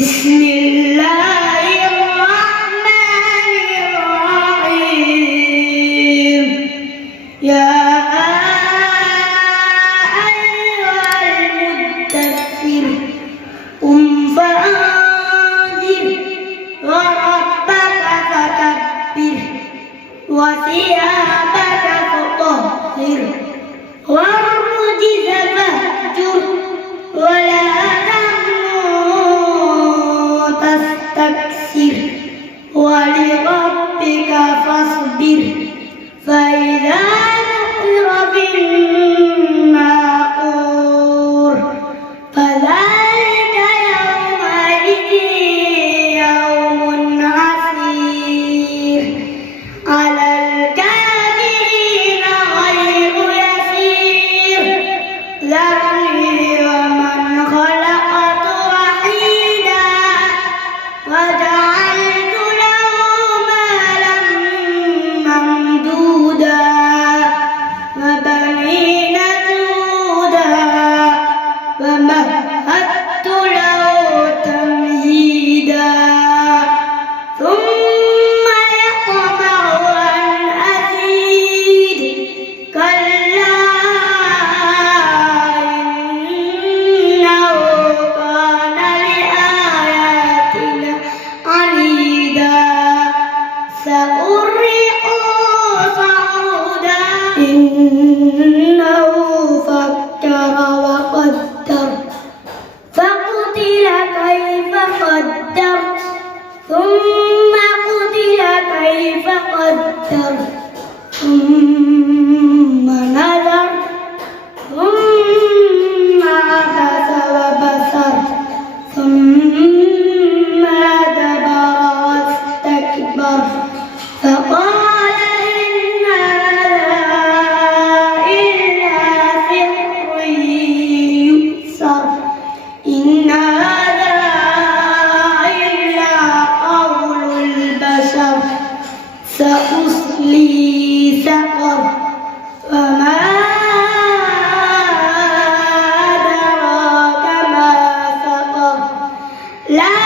بسم الله الرحمن الرحيم يا أيها المدثر قم فأنذر وربك فكبر وثيابك فطهر والرجز فاهجر ولا تمنن تستكثر ولربك فاصبر فإذا نقر في الناقور فذلك يومئذ يوم عسير على الكافرين غير يسير ذرني ومن خلقت وحيدا وجعلت له مالا ممدودا وبنين شهودا ومهدت له تمهيدا ثم يطمع أن أزيد كلا إنه كان لآياتنا عنيدا سأرهقه صعودا إنه فكر وقدر فقتل كيف قدر ثم قتل كيف قدر ثم نظر ثم عبس وبصر ثم أدبر واستكبر فقال إن هذا إلا سحر يؤثر إن هذا إلا قول البشر سأصلي سقر وما أدراك ما سقر لا